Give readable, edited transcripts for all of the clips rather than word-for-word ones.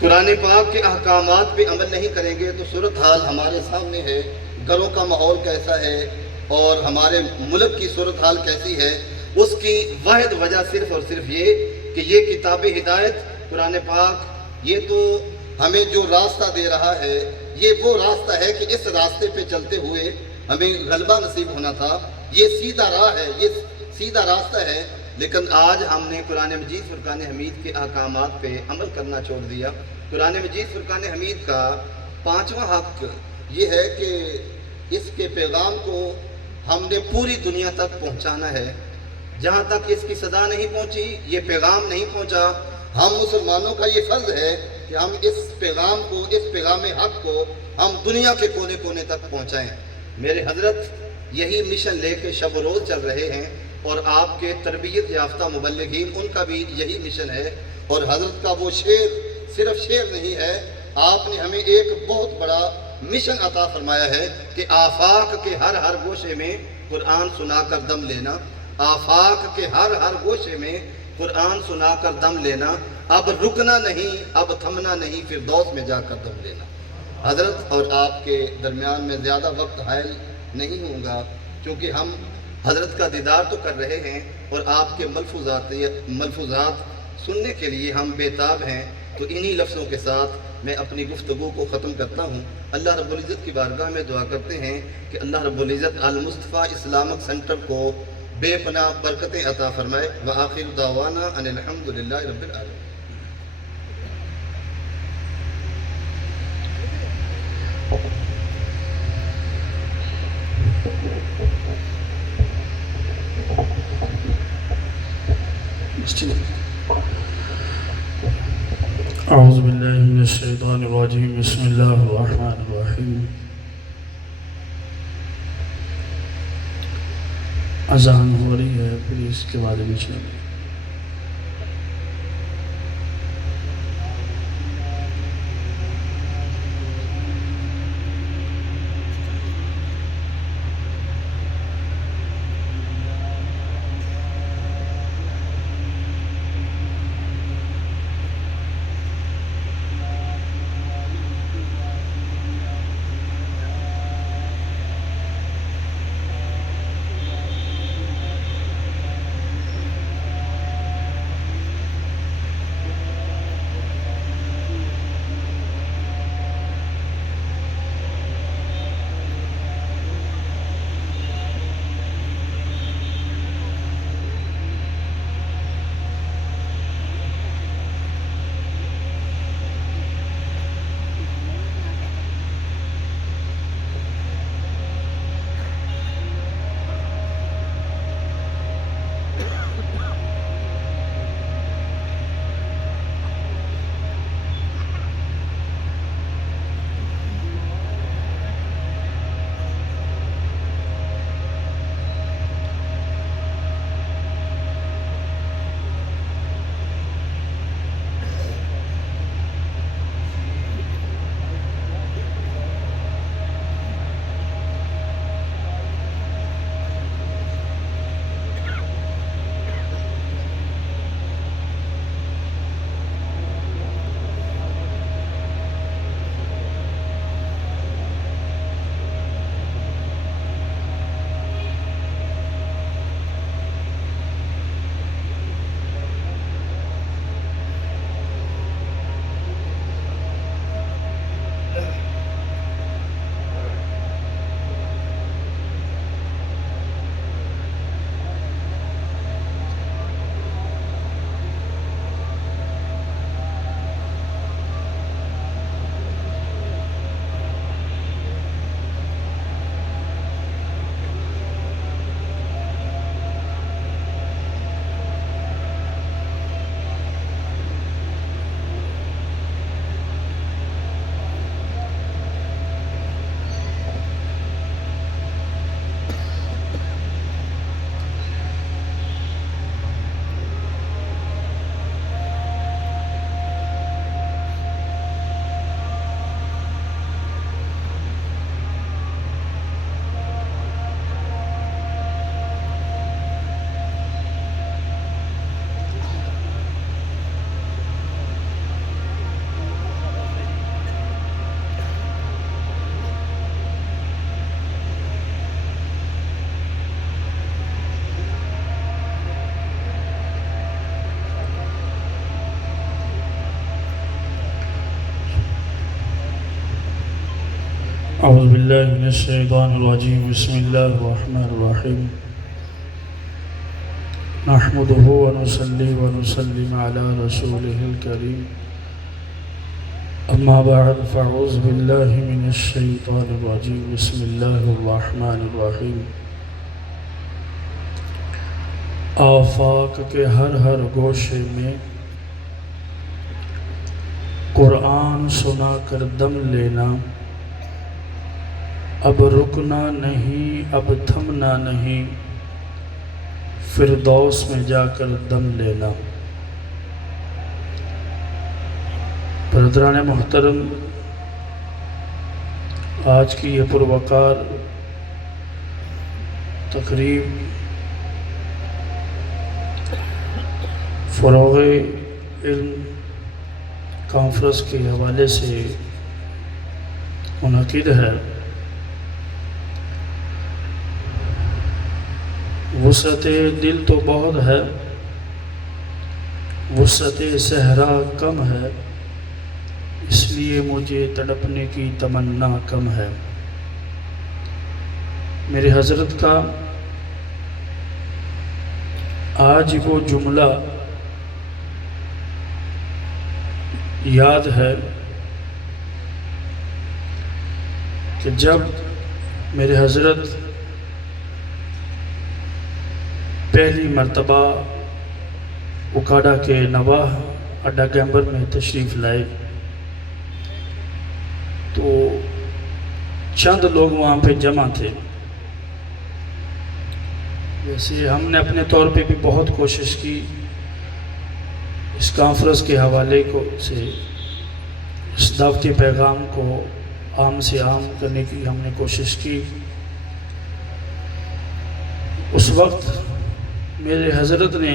قرآن پاک کے احکامات پہ عمل نہیں کریں گے تو صورتحال ہمارے سامنے ہے، گھروں کا ماحول کیسا ہے اور ہمارے ملک کی صورتحال کیسی ہے۔ اس کی واحد وجہ صرف اور صرف یہ کہ یہ کتاب ہدایت قرآن پاک یہ تو ہمیں جو راستہ دے رہا ہے، یہ وہ راستہ ہے کہ اس راستے پہ چلتے ہوئے ہمیں غلبہ نصیب ہونا تھا۔ یہ سیدھا راہ ہے، یہ سیدھا راستہ ہے، لیکن آج ہم نے قرآن مجید فرقان حمید کے احکامات پہ عمل کرنا چھوڑ دیا۔ قرآن مجید فرقان حمید کا 5واں حق یہ ہے کہ اس کے پیغام کو ہم نے پوری دنیا تک پہنچانا ہے۔ جہاں تک اس کی صدا نہیں پہنچی، یہ پیغام نہیں پہنچا، ہم مسلمانوں کا یہ فرض ہے کہ ہم اس پیغام حق کو ہم دنیا کے کونے کونے تک پہنچائیں۔ میرے حضرت یہی مشن لے کے شب و روز چل رہے ہیں، اور آپ کے تربیت یافتہ مبلغین ان کا بھی یہی مشن ہے۔ اور حضرت کا وہ شعر صرف شعر نہیں ہے، آپ نے ہمیں ایک بہت بڑا مشن عطا فرمایا ہے کہ آفاق کے ہر ہر گوشے میں قرآن سنا کر دم لینا، آفاق کے ہر ہر گوشے میں قرآن سنا کر دم لینا، اب رکنا نہیں، اب تھمنا نہیں، فردوس میں جا کر دم لینا۔ حضرت اور آپ کے درمیان میں زیادہ وقت حائل نہیں ہوں گا، کیونکہ ہم حضرت کا دیدار تو کر رہے ہیں اور آپ کے ملفوظات سننے کے لیے ہم بےتاب ہیں۔ تو انہی لفظوں کے ساتھ میں اپنی گفتگو کو ختم کرتا ہوں۔ اللہ رب العزت کی بارگاہ میں دعا کرتے ہیں کہ اللہ رب العزت المصطفیٰ اسلامک سینٹر کو بے پناہ برکتیں عطا فرمائے۔ وآخر دعوانا ان الحمد للہ رب العالمین۔ اعوذ باللہ من الشیطان الرجیم، بسم اللہ الرحمن الرحیم۔ اذان ہو رہی ہے، پھر اس کے بعد میں چلیں۔ أعوذ بالله من الشيطان الرجيم بسم الله الرحمن الرحيم نحمده ونصلي ونسلم على رسوله الكريم أما بعد فأعوذ بالله من الشيطان الرجيم بسم الله الرحمن الرحيم آفاق کے ہر گوشے میں قرآن سنا کر دم لینا، اب رکنا نہیں، اب تھمنا نہیں، فردوس میں جا کر دم لینا۔ برادران محترم، آج کی یہ پروقار تقریب فروغ علم کانفرنس کے حوالے سے منعقد ہے۔ وسعت دل تو بہت ہے، وسعت صحرا کم ہے، اس لیے مجھے تڑپنے کی تمنا کم ہے۔ میرے حضرت کا آج وہ جملہ یاد ہے کہ جب میرے حضرت پہلی مرتبہ اکاڑا کے نواح اڈا گیمبر میں تشریف لائے تو چند لوگ وہاں پہ جمع تھے۔ ویسے ہم نے اپنے طور پہ بھی بہت کوشش کی اس کانفرنس کے حوالے سے اس دعوتی پیغام کو عام سے عام کرنے کی ہم نے کوشش کی۔ اس وقت میرے حضرت نے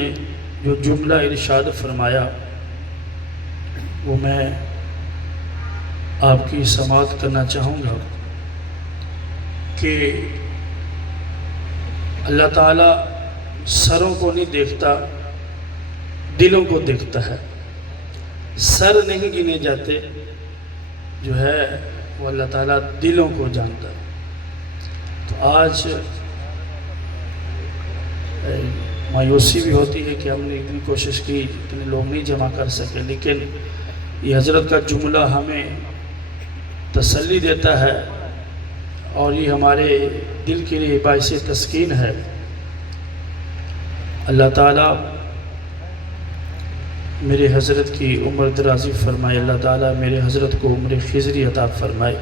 جو جملہ ارشاد فرمایا وہ میں آپ کی سماعت کرنا چاہوں گا کہ اللہ تعالیٰ سروں کو نہیں دیکھتا، دلوں کو دیکھتا ہے۔ سر نہیں گنے جاتے، جو ہے وہ اللہ تعالیٰ دلوں کو جانتا ہے۔ تو آج مایوسی بھی ہوتی ہے کہ ہم نے اتنی کوشش کی، اتنے لوگ نہیں جمع کر سکے، لیکن یہ حضرت کا جملہ ہمیں تسلی دیتا ہے اور یہ ہمارے دل کے لیے باعث تسکین ہے۔ اللہ تعالیٰ میرے حضرت کی عمر درازی فرمائے، اللہ تعالیٰ میرے حضرت کو عمر خضری عطا فرمائے۔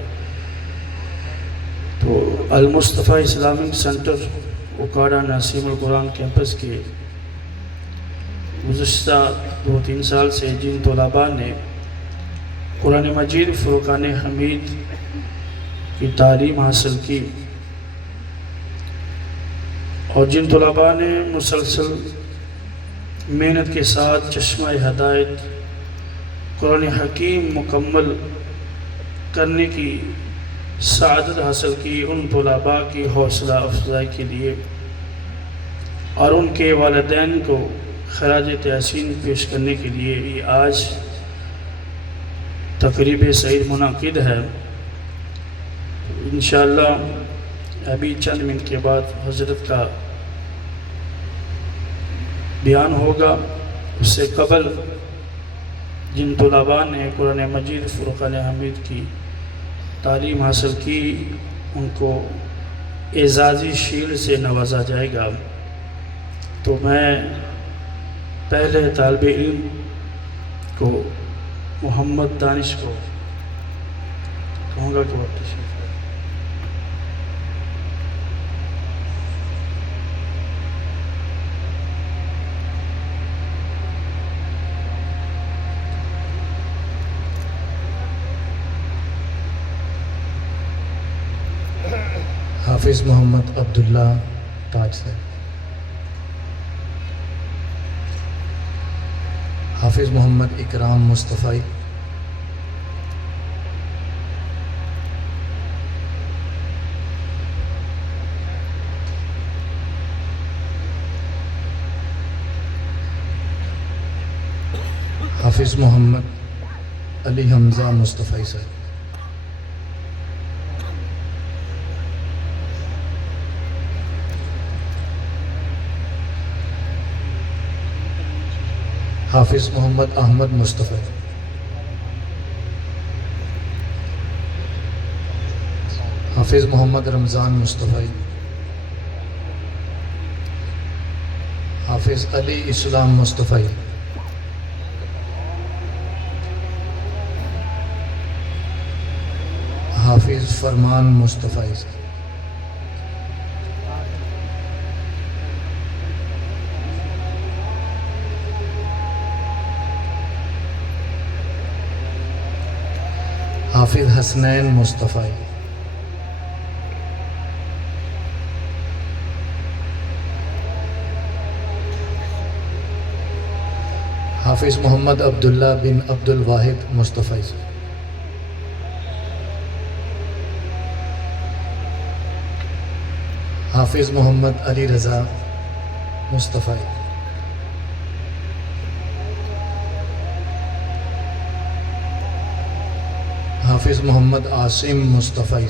تو المصطفیٰ اسلامک سینٹر اکاڑا نسیم القرآن کیمپس کے گزشتہ 2-3 سال سے جن طلباء نے قرآن مجید فرقان حمید کی تعلیم حاصل کی اور جن طلباء نے مسلسل محنت کے ساتھ چشمہ ہدایت قرآن حکیم مکمل کرنے کی سعادت حاصل کی، ان طلباء کی حوصلہ افزائی کے لیے اور ان کے والدین کو خراج تحسین پیش کرنے کے لیے یہ آج تقریب سعید منعقد ہے۔ انشاءاللہ ابھی چند منٹ کے بعد حضرت کا بیان ہوگا۔ اس سے قبل جن طلباء نے قرآن مجید فرقان حمید کی تعلیم حاصل کی ان کو اعزازی شیلڈ سے نوازا جائے گا۔ تو میں پہلے طالب علم کو محمد دانش کو کہوں گا کہ وہ تشریف لائیں۔ حافظ محمد عبداللہ تاج صاحب، حافظ محمد اکرام مصطفی، حافظ محمد علی حمزہ مصطفی صاحب، حافظ محمد احمد مصطفی، حافظ محمد رمضان مصطفی، حافظ علی اسلام مصطفی، حافظ فرمان مصطفی، حافظ حسنین مصطفی، حافظ محمد عبداللہ بن عبد الواحد مصطفی، حافظ محمد علی رضا مصطفی، حافظ محمد عاصم مصطفی،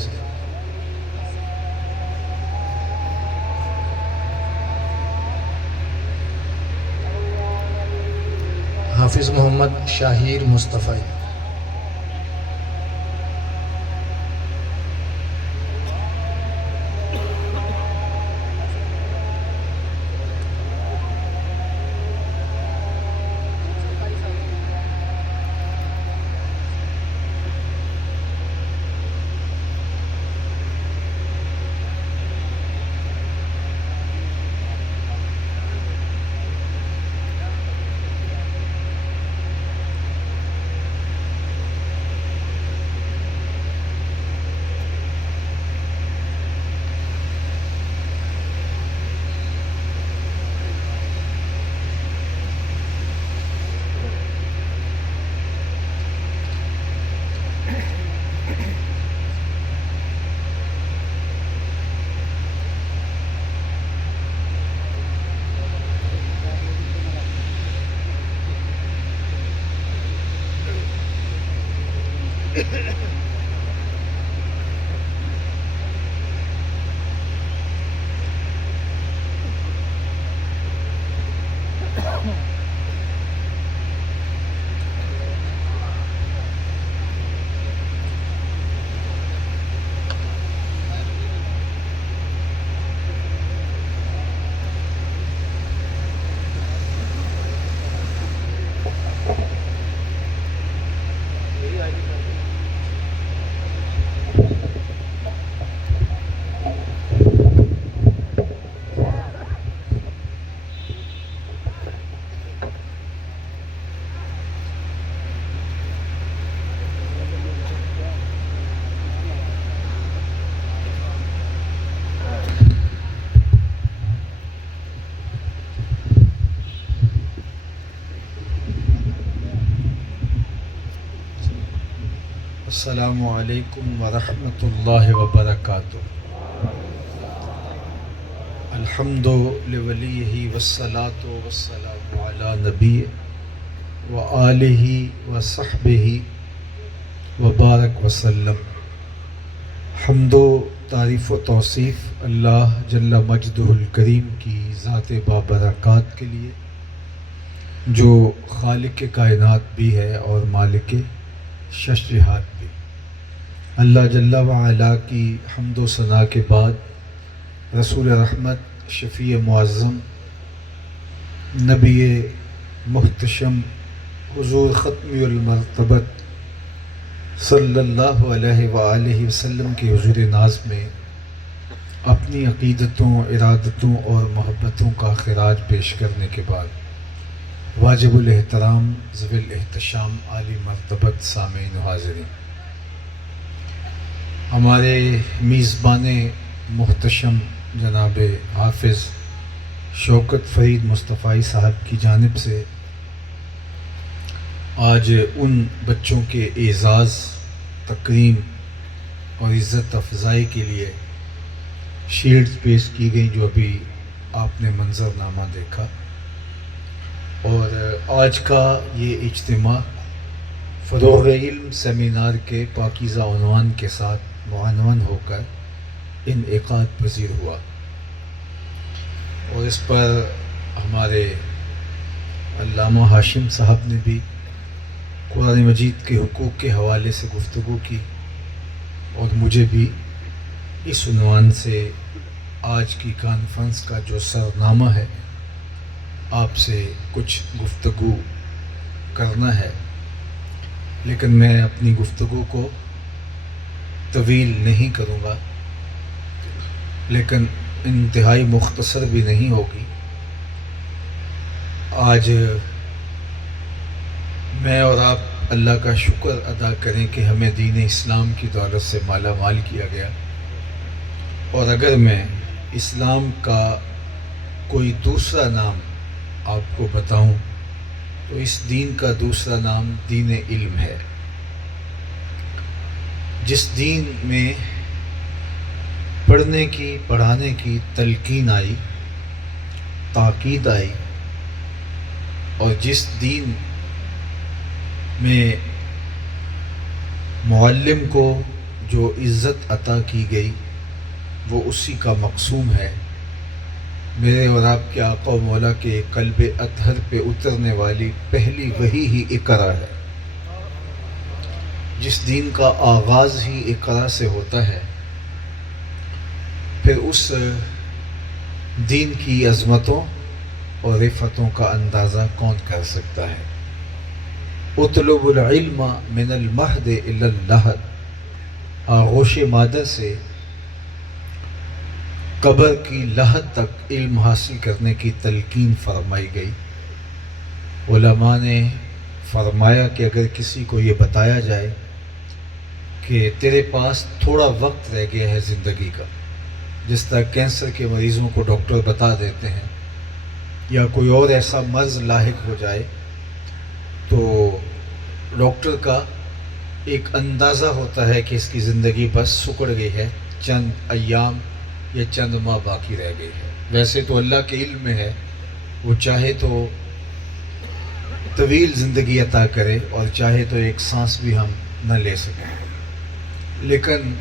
حافظ محمد شاہیر مصطفی، السلام علیکم ورحمۃ اللہ وبرکاتہ۔ الحمد لولیہ والصلاة والسلام علی نبی وآلہ وصحبہ وبارک وسلم۔ حمد و تعریف و توصیف اللہ جل مجدہ الکریم کی ذات بابرکات کے لیے، جو خالق کائنات بھی ہے اور مالک شش جہات بھی۔ اللہ جل وعلا کی حمد و ثنا کے بعد رسول رحمت، شفیع معظم، نبی محتشم، حضور ختمی المرتبت صلی اللہ علیہ وآلہ وسلم کے حضور ناز میں اپنی عقیدتوں، ارادتوں اور محبتوں کا خراج پیش کرنے کے بعد واجب الاحترام ذوی الاحتشام عالی مرتبت سامعین و حاضرین، ہمارے میزبان محتشم جناب حافظ شوکت فرید مصطفی صاحب کی جانب سے آج ان بچوں کے اعزاز، تکریم اور عزت افزائی کے لیے شیلڈز پیش کی گئیں، جو ابھی آپ نے منظرنامہ دیکھا۔ اور آج کا یہ اجتماع فروغ علم سیمینار کے پاکیزہ عنوان کے ساتھ معنون ہو کر انعقاد پذیر ہوا، اور اس پر ہمارے علامہ ہاشم صاحب نے بھی قرآن مجید کے حقوق کے حوالے سے گفتگو کی، اور مجھے بھی اس عنوان سے آج کی کانفرنس کا جو سرنامہ ہے آپ سے کچھ گفتگو کرنا ہے، لیکن میں اپنی گفتگو کو طویل نہیں کروں گا، لیکن انتہائی مختصر بھی نہیں ہوگی۔ آج میں اور آپ اللہ کا شکر ادا کریں کہ ہمیں دین اسلام کی دولت سے مالا مال کیا گیا، اور اگر میں اسلام کا کوئی دوسرا نام آپ کو بتاؤں تو اس دین کا دوسرا نام دین علم ہے، جس دین میں پڑھنے کی پڑھانے کی تلقین آئی، تاکید آئی، اور جس دین میں معلم کو جو عزت عطا کی گئی وہ اسی کا مقصوم ہے۔ میرے اور آپ کے آقا و مولا کے قلب اطہر پہ اترنے والی پہلی وحی ہی اقرا ہے۔ جس دین کا آغاز ہی اقرا سے ہوتا ہے، پھر اس دین کی عظمتوں اور رفتوں کا اندازہ کون کر سکتا ہے؟ اطلب العلم من المہد الی اللحد، آغوش مادر سے قبر کی لحد تک علم حاصل کرنے کی تلقین فرمائی گئی۔ علماء نے فرمایا کہ اگر کسی کو یہ بتایا جائے کہ تیرے پاس تھوڑا وقت رہ گیا ہے زندگی کا، جس طرح کینسر کے مریضوں کو ڈاکٹر بتا دیتے ہیں، یا کوئی اور ایسا مرض لاحق ہو جائے تو ڈاکٹر کا ایک اندازہ ہوتا ہے کہ اس کی زندگی بس سکڑ گئی ہے، چند ایام یا چند ماہ باقی رہ گئی ہے۔ ویسے تو اللہ کے علم میں ہے، وہ چاہے تو طویل زندگی عطا کرے اور چاہے تو ایک سانس بھی ہم نہ لے سکیں، لیکن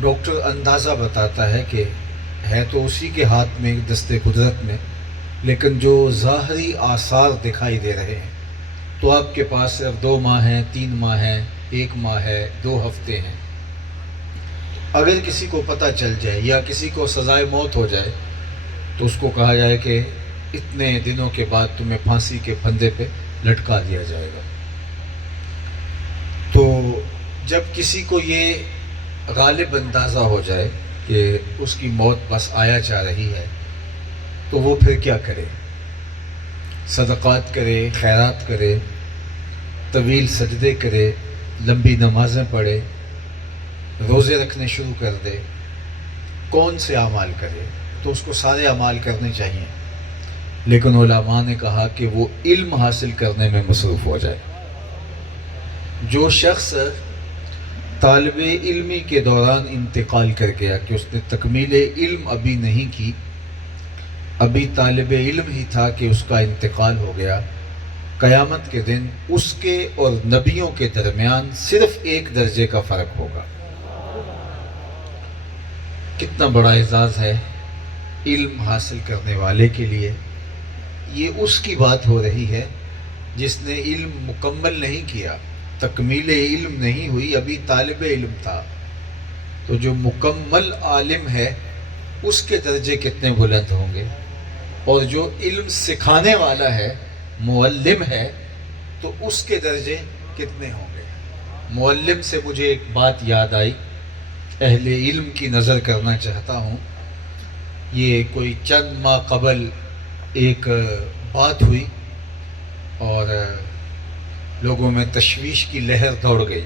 ڈاکٹر اندازہ بتاتا ہے کہ ہے تو اسی کے ہاتھ میں دست قدرت میں، لیکن جو ظاہری آثار دکھائی دے رہے ہیں تو آپ کے پاس صرف 2 ماہ ہیں، 3 ماہ ہیں، 1 ماہ ہے، 2 ہفتے ہیں۔ اگر کسی کو پتہ چل جائے یا کسی کو سزائے موت ہو جائے تو اس کو کہا جائے کہ اتنے دنوں کے بعد تمہیں پھانسی کے پھندے پہ لٹکا دیا جائے گا۔ تو جب کسی کو یہ غالب اندازہ ہو جائے کہ اس کی موت بس آیا جا رہی ہے تو وہ پھر کیا کرے؟ صدقات کرے، خیرات کرے، طویل سجدے کرے، لمبی نمازیں پڑھے، روزے رکھنے شروع کر دے، کون سے اعمال کرے؟ تو اس کو سارے اعمال کرنے چاہیے، لیکن علماء نے کہا کہ وہ علم حاصل کرنے میں مصروف ہو جائے۔ جو شخص طالب علمی کے دوران انتقال کر گیا کہ اس نے تکمیل علم ابھی نہیں کی، ابھی طالب علم ہی تھا کہ اس کا انتقال ہو گیا، قیامت کے دن اس کے اور نبیوں کے درمیان صرف 1 درجے کا فرق ہوگا۔ کتنا بڑا اعزاز ہے علم حاصل کرنے والے کے لیے۔ یہ اس کی بات ہو رہی ہے جس نے علم مکمل نہیں کیا، تکمیل علم نہیں ہوئی، ابھی طالب علم تھا۔ تو جو مکمل عالم ہے اس کے درجے کتنے بلند ہوں گے، اور جو علم سکھانے والا ہے، معلم ہے، تو اس کے درجے کتنے ہوں گے۔ معلم سے مجھے ایک بات یاد آئی، اہل علم کی نظر کرنا چاہتا ہوں۔ یہ کوئی چند ماہ قبل ایک بات ہوئی اور لوگوں میں تشویش کی لہر دوڑ گئی۔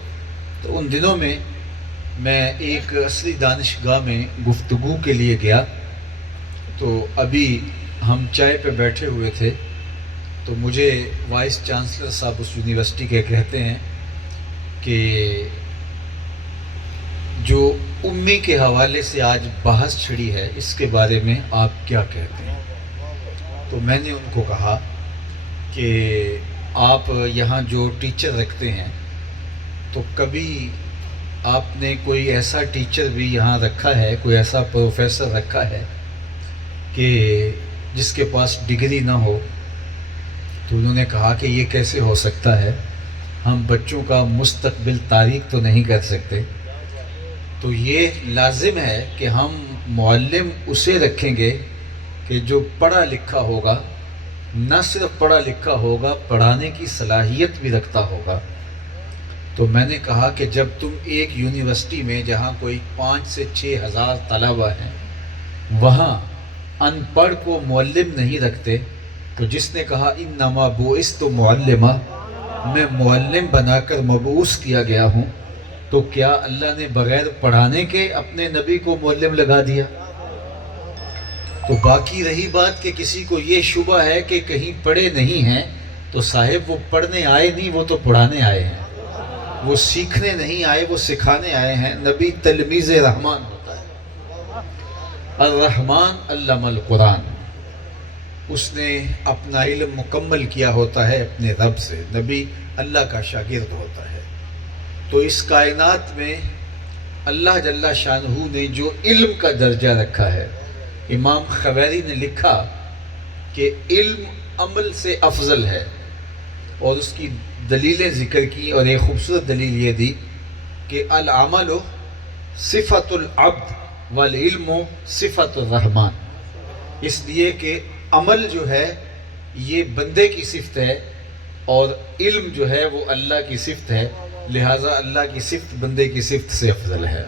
تو ان دنوں میں ایک عصری دانشگاہ میں گفتگو کے لیے گیا، تو ابھی ہم چائے پہ بیٹھے ہوئے تھے، تو مجھے وائس چانسلر صاحب اس یونیورسٹی کے کہتے ہیں کہ جو امی کے حوالے سے آج بحث چھڑی ہے اس کے بارے میں آپ کیا کہتے ہیں؟ تو میں نے ان کو کہا کہ آپ یہاں جو ٹیچر رکھتے ہیں تو کبھی آپ نے کوئی ایسا ٹیچر بھی یہاں رکھا ہے، کوئی ایسا پروفیسر رکھا ہے کہ جس کے پاس ڈگری نہ ہو؟ تو انہوں نے کہا کہ یہ کیسے ہو سکتا ہے، ہم بچوں کا مستقبل تاریک تو نہیں کر سکتے، تو یہ لازم ہے کہ ہم معلم اسے رکھیں گے کہ جو پڑھا لکھا ہوگا، نہ صرف پڑھا لکھا ہوگا، پڑھانے کی صلاحیت بھی رکھتا ہوگا۔ تو میں نے کہا کہ جب تم ایک یونیورسٹی میں جہاں کوئی 5 سے 6 ہزار طلبہ ہیں، وہاں ان پڑھ کو معلم نہیں رکھتے، تو جس نے کہا انما بعثت معلما، میں معلم بنا کر مبعوث کیا گیا ہوں، تو کیا اللہ نے بغیر پڑھانے کے اپنے نبی کو معلم لگا دیا؟ تو باقی رہی بات کہ کسی کو یہ شبہ ہے کہ کہیں پڑھے نہیں ہیں، تو صاحب وہ پڑھنے آئے نہیں، وہ تو پڑھانے آئے ہیں، وہ سیکھنے نہیں آئے، وہ سکھانے آئے ہیں۔ نبی تلمیذ رحمان ہوتا ہے، الرحمن علم القرآن، اس نے اپنا علم مکمل کیا ہوتا ہے اپنے رب سے، نبی اللہ کا شاگرد ہوتا ہے۔ تو اس کائنات میں اللہ جل شانہ نے جو علم کا درجہ رکھا ہے، امام خویری نے لکھا کہ علم عمل سے افضل ہے، اور اس کی دلیلیں ذکر کی، اور ایک خوبصورت دلیل یہ دی کہ العمل صفت العبد والعلم صفت الرحمن، اس لیے کہ عمل جو ہے یہ بندے کی صفت ہے، اور علم جو ہے وہ اللہ کی صفت ہے، لہٰذا اللہ کی صفت بندے کی صفت سے افضل ہے۔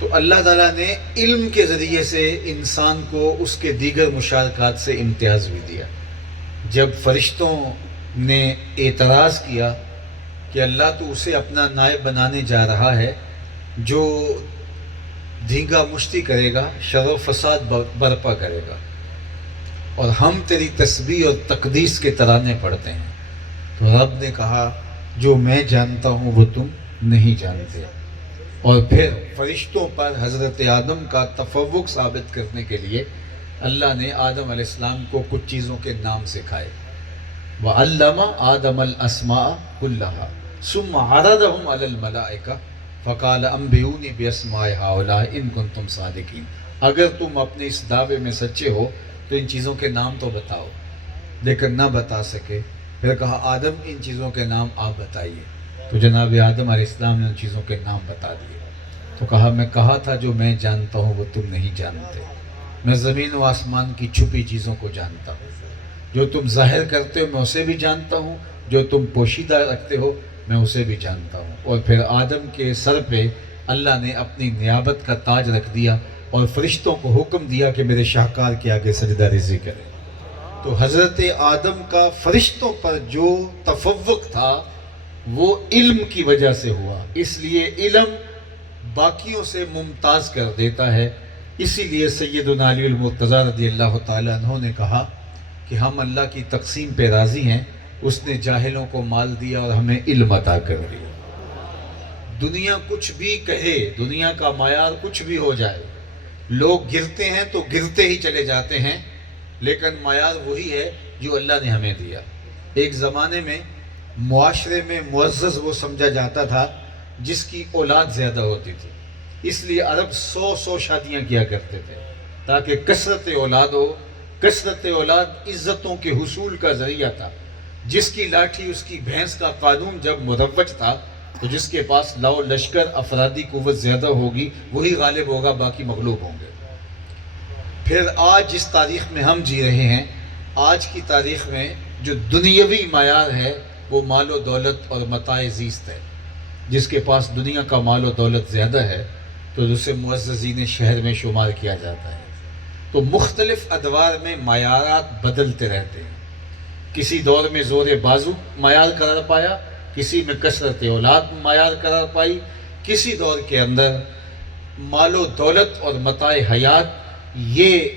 تو اللہ تعالیٰ نے علم کے ذریعے سے انسان کو اس کے دیگر مشارکات سے امتیاز بھی دیا۔ جب فرشتوں نے اعتراض کیا کہ اللہ تو اسے اپنا نائب بنانے جا رہا ہے جو دھینگا مشتی کرے گا، شر و فساد برپا کرے گا، اور ہم تیری تسبیح اور تقدیس کے ترانے پڑھتے ہیں، تو رب نے کہا جو میں جانتا ہوں وہ تم نہیں جانتے۔ اور پھر فرشتوں پر حضرت آدم کا تفوق ثابت کرنے کے لیے اللہ نے آدم علیہ السلام کو کچھ چیزوں کے نام سکھائے، وَعَلَّمَ آدَمَ الْأَسْمَاءَ كُلَّهَا ثُمَّ عَرَضَهُمْ عَلَى الْمَلَائِكَةِ فَقَالَ أَنبِئُونِي بِأَسْمَاءِ هَؤُلَاءِ إِن كُنتُمْ صَادِقِينَ، اگر تم اپنے اس دعوے میں سچے ہو تو ان چیزوں کے نام تو بتاؤ، لیکن نہ بتا سکے۔ پھر کہا آدم ان چیزوں کے نام آپ بتائیے، تو جناب آدم علیہ السلام نے ان چیزوں کے نام بتا دیے۔ تو کہا میں کہا تھا جو میں جانتا ہوں وہ تم نہیں جانتے، میں زمین و آسمان کی چھپی چیزوں کو جانتا ہوں، جو تم ظاہر کرتے ہو میں اسے بھی جانتا ہوں، جو تم پوشیدہ رکھتے ہو میں اسے بھی جانتا ہوں۔ اور پھر آدم کے سر پہ اللہ نے اپنی نیابت کا تاج رکھ دیا، اور فرشتوں کو حکم دیا کہ میرے شاہکار کے آگے سجدہ ریزی کریں۔ تو حضرت آدم کا فرشتوں پر جو تفوق تھا وہ علم کی وجہ سے ہوا، اس لیے علم باقیوں سے ممتاز کر دیتا ہے۔ اسی لیے سیدنا علی المرتضیٰ رضی اللہ تعالیٰ عنہ نے کہا کہ ہم اللہ کی تقسیم پہ راضی ہیں، اس نے جاہلوں کو مال دیا اور ہمیں علم عطا کر دیا۔ دنیا کچھ بھی کہے، دنیا کا معیار کچھ بھی ہو جائے، لوگ گرتے ہیں تو گرتے ہی چلے جاتے ہیں، لیکن معیار وہی ہے جو اللہ نے ہمیں دیا۔ ایک زمانے میں معاشرے میں معزز وہ سمجھا جاتا تھا جس کی اولاد زیادہ ہوتی تھی، اس لیے عرب 100 شادیاں کیا کرتے تھے تاکہ کثرت اولاد ہو۔ کثرت اولاد عزتوں کے حصول کا ذریعہ تھا، جس کی لاٹھی اس کی بھینس کا قانون جب مروج تھا، تو جس کے پاس لاؤ لشکر افرادی قوت زیادہ ہوگی وہی غالب ہوگا، باقی مغلوب ہوں گے۔ پھر آج جس تاریخ میں ہم جی رہے ہیں، آج کی تاریخ میں جو دنیاوی معیار ہے وہ مال و دولت اور متاع زیست ہے۔ جس کے پاس دنیا کا مال و دولت زیادہ ہے تو اسے معززین شہر میں شمار کیا جاتا ہے۔ تو مختلف ادوار میں معیارات بدلتے رہتے ہیں، کسی دور میں زور بازو معیار قرار پایا، کسی میں کثرت اولاد معیار قرار پائی، کسی دور کے اندر مال و دولت اور متاع حیات یہ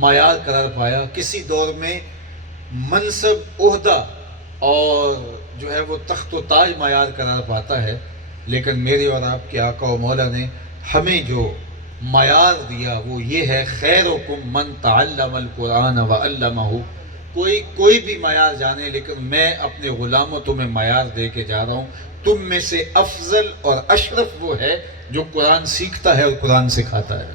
معیار قرار پایا، کسی دور میں منصب عہدہ اور جو ہے وہ تخت و تاج معیار قرار پاتا ہے۔ لیکن میرے اور آپ کے آقا و مولا نے ہمیں جو معیار دیا وہ یہ ہے، خیرکم من تعلم القرآن وعلمہ۔ کوئی بھی معیار جانے، لیکن میں اپنے غلاموں تمہیں معیار دے کے جا رہا ہوں، تم میں سے افضل اور اشرف وہ ہے جو قرآن سیکھتا ہے اور قرآن سکھاتا ہے۔